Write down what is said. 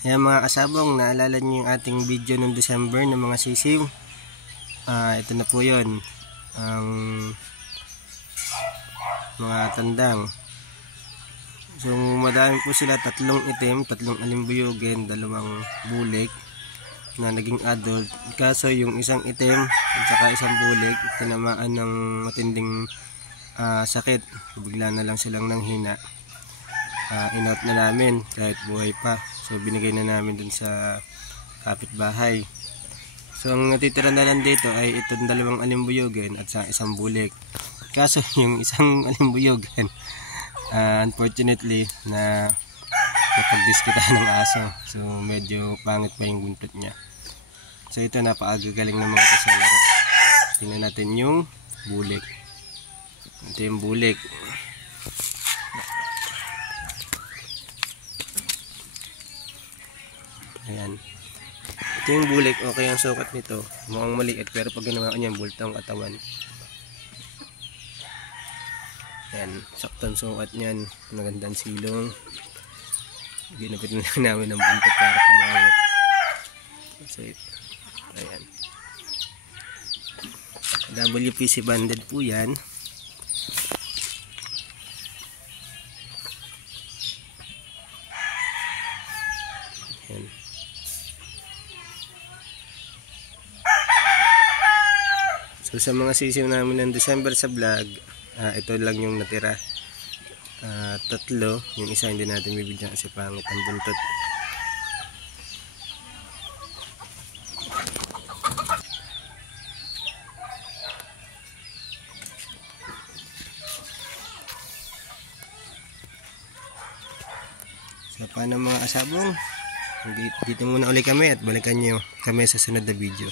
Ayan mga kasabong, naalala niyo yung ating video noong December ng mga sisiw. Ito na po yun, ang mga tandang. So madami po sila, 3 itim, 3 alimbuyugin, 2 bulik na naging adult. Kaso yung isang itim at saka isang bulik tinamaan ng matinding sakit, bigla na lang silang nanghina. Inout na namin kahit buhay pa, so binigay na namin dun sa kapitbahay. So ang natitira na lang dito ay itong 2 alimbuyugin at sa isang bulik. Kaso yung isang alimbuyugin unfortunately na napagdiskita ng aso, so medyo pangit pa yung buntot niya. So ito, napakagaling ng mga ito sa laro. Tingnan natin yung bulik. Ito yung bulik. Ayan. Ito yung bulik, okay ang sukat nito. Mukhang maliit pero pag ginawa ko niya, bulto ang katawan. Ayan, saktang sukat niyan. Magandang silong. Ginapit na lang namin ng buntot para pumangit. So, ayan. WPC banded po yan. Ayan. So sa mga sisiw namin ng December sa vlog, ito lang yung natira. 3, yung isa hindi natin bibigyan kasi pangit ang buntot. So paano mga kasabong, dito muna ulit kami at balikan nyo kami sa sunod na video.